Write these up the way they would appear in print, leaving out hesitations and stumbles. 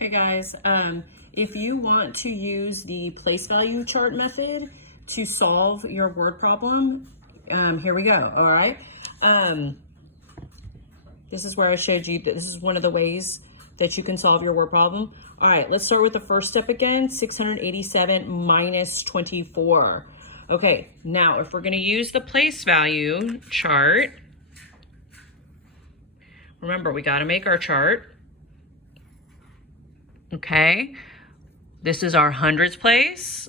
Okay guys, if you want to use the place value chart method to solve your word problem, here we go, all right? This is where I showed you that this is one of the ways that you can solve your word problem. All right, let's start with the first step again, 687 minus 24. Okay, now if we're gonna use the place value chart, remember we gotta make our chart. Okay, this is our hundreds place,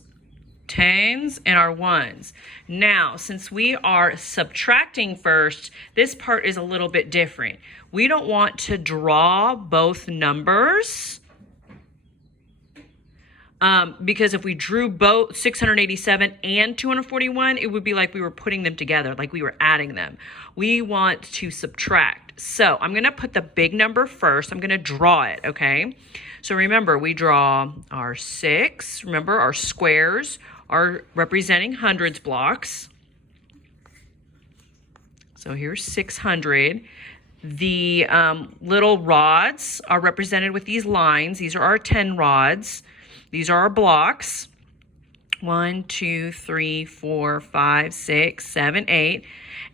tens, and our ones. Now, since we are subtracting first, this part is a little bit different. We don't want to draw both numbers because if we drew both 687 and 241, it would be like we were putting them together, like we were adding them. We want to subtract. So I'm gonna put the big number first. I'm gonna draw it, okay? So remember, we draw our 6. Remember, our squares are representing hundreds blocks. So here's 600. The little rods are represented with these lines. These are our 10 rods. These are our blocks. 1, 2, 3, 4, 5, 6, 7, 8.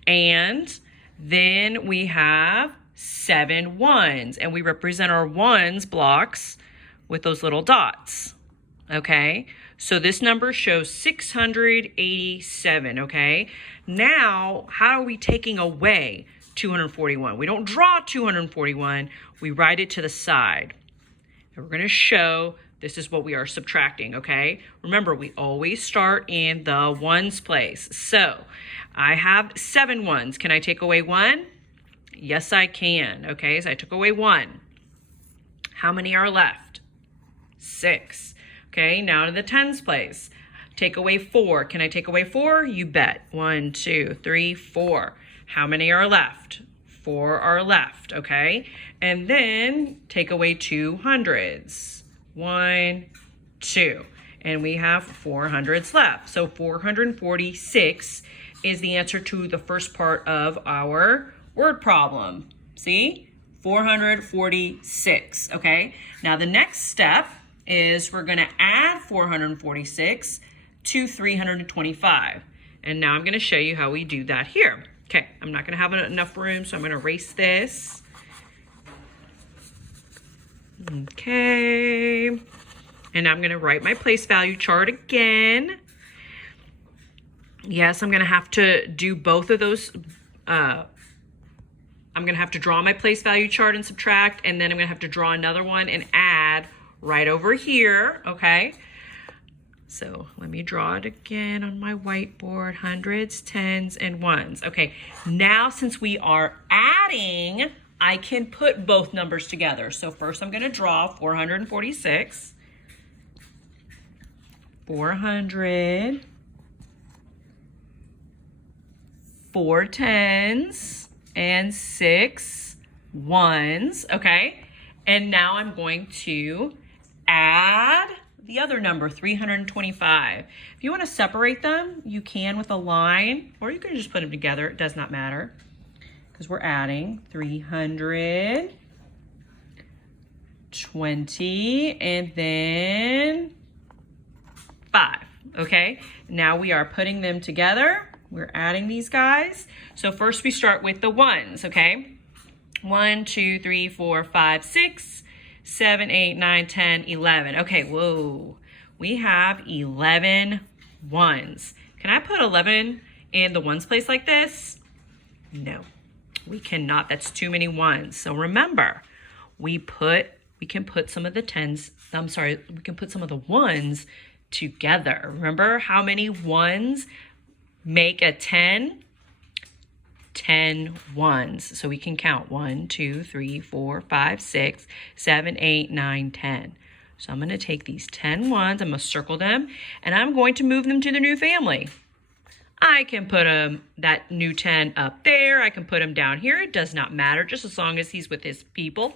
And then we have 7 ones, and we represent our ones blocks with those little dots. Okay, so this number shows 687. Okay, now how are we taking away 241? We don't draw 241, we write it to the side. And we're going to show this is what we are subtracting. Okay, remember we always start in the ones place. So I have 7 ones. Can I take away 1? Yes, I can. Okay, so I took away 1. How many are left? 6. Okay, now to the tens place. Take away 4. Can I take away 4? You bet. 1, 2, 3, 4. How many are left? 4 are left. Okay, and then take away 2 hundreds. 1, 2. And we have 4 hundreds left. So 446 is the answer to the first part of our word problem. See? 446, okay? Now the next step is we're gonna add 446 to 325. And now I'm gonna show you how we do that here. Okay, I'm not gonna have enough room, so I'm gonna erase this. Okay, and I'm gonna write my place value chart again. Yes, I'm gonna have to do both of those. I'm gonna have to draw my place value chart and subtract, and then I'm gonna have to draw another one and add right over here, okay? So let me draw it again on my whiteboard, hundreds, tens, and ones. Okay, now since we are adding, I can put both numbers together. So first I'm gonna draw 446. 400. 4 tens. And 6 ones, okay? And now I'm going to add the other number, 325. If you want to separate them, you can with a line, or you can just put them together. It does not matter, because we're adding 320 and then 5, okay? Now we are putting them together. We're adding these guys. So first we start with the ones, okay? 1, 2, 3, 4, 5, 6, 7, 8, 9, 10, 11. Okay, whoa. We have 11 ones. Can I put 11 in the ones place like this? No, we cannot. That's too many ones. So remember, we can put some of the tens, we can put some of the ones together. Remember how many ones make a 10? 10 ones. So we can count 1, 2, 3, 4, 5, 6, 7, 8, 9, 10. So I'm going to take these 10 ones, I'm going to circle them, and I'm going to move them to the new family. I can put that new 10 up there. I can put him down here. It does not matter, just as long as he's with his people.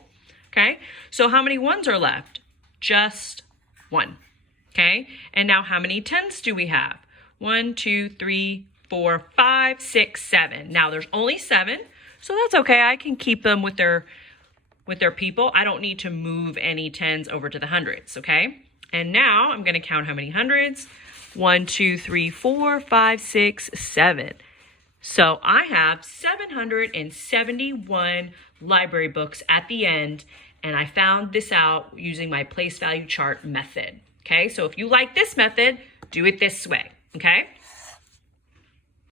Okay, so how many ones are left? Just 1. Okay, and now how many 10s do we have? 1, 2, 3, 4, 5, 6, 7. Now there's only 7, so that's okay. I can keep them with their with their people, I don't need to move any tens over to the hundreds, okay? And now I'm gonna count how many hundreds. 1, 2, 3, 4, 5, 6, 7. So I have 771 library books at the end, and I found this out using my place value chart method. Okay, so if you like this method, do it this way. Okay,